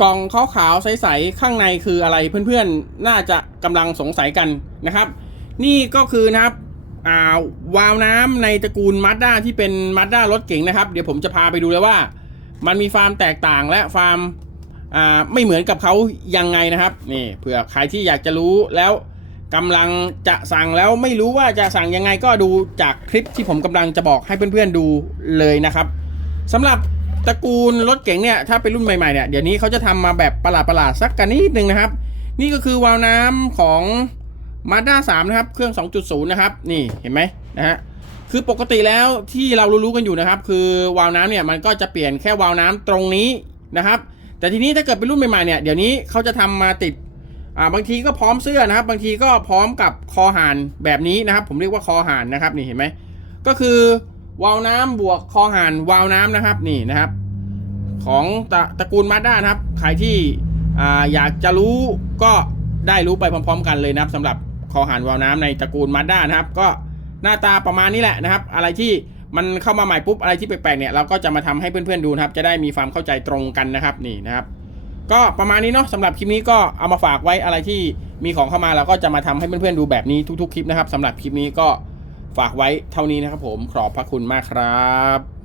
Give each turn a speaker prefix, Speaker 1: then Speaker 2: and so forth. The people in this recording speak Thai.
Speaker 1: กล่องขาวๆใสๆข้างในคืออะไรเพื่อนๆ น่าจะกำลังสงสัยกันนะครับ นี่ก็คือนะครับาวาล์วน้ำในตระกูลมาด้าที่เป็นมาด้ารถเก๋งนะครับ เดี๋ยวผมจะพาไปดูเลยว่า มันมีฟาร์มแตกต่างและฟาร์มไม่เหมือนกับเขายังไงนะครับนี่เผื่อใครที่อยากจะรู้แล้วกำลังจะสั่งแล้วไม่รู้ว่าจะสั่งยังไงก็ดูจากคลิปที่ผมกำลังจะบอกให้เพื่อนๆดูเลยนะครับสำหรับ ตระกูลรถเก๋งเนี่ยถ้าเป็นรุ่นใหม่ๆเนี่ยเดี๋ยวนี้เขาจะทำมาแบบประหลาดๆสักกันนิดนึงนะครับ นี่ก็คือวาล์วน้ำของมาด้า3นะครับเครื่อง 2.0 นะครับ นี่เห็นไหมนะฮะคือปกติแล้วที่เรารู้ๆกันอยู่นะครับ คือวาล์วน้ำเนี่ยมันก็จะเปลี่ยนแค่วาล์วน้ำตรงนี้นะครับ แต่ทีนี้ถ้าเกิดเป็นรุ่นใหม่ๆเนี่ยเดี๋ยวนี้เขาจะทำมาติดอ่าบางทีก็พร้อมเสื้อนะครับ บางทีก็พร้อมกับคอหานแบบนี้นะครับ ผมเรียกว่าคอหานนะครับนี่เห็นไหมก็คือ วาล์วน้ำบวกคอหานวาล์วน้ำนะครับนี่นะครับ ของตระตระกูลมาด้านะครับใครที่อ่าอยากจะรู้ก็ได้รู้ไปพร้อมๆ กันเลยนะครับสำหรับคอหานวาล์วน้ำในตระกูลมาด้านะครับ ก็หน้าตาประมาณนี้แหละนะครับ อะไรที่มันเข้ามาใหม่ปุ๊บอะไรที่แปลกๆเนี่ยเราก็จะมาทำให้เพื่อนๆดูนะครับ จะได้มีความเข้าใจตรงกันนะครับนี่นะครับ ก็ประมาณนี้เนาะสำหรับคลิปนี้ก็เอามาฝากไว้อะไรที่มีของเข้ามาเราก็จะมาทำให้เพื่อนๆดูแบบนี้ทุกๆคลิปนะครับสำหรับคลิปนี้ก็ ฝากไว้เท่านี้นะครับผมขอบพระคุณมากครับ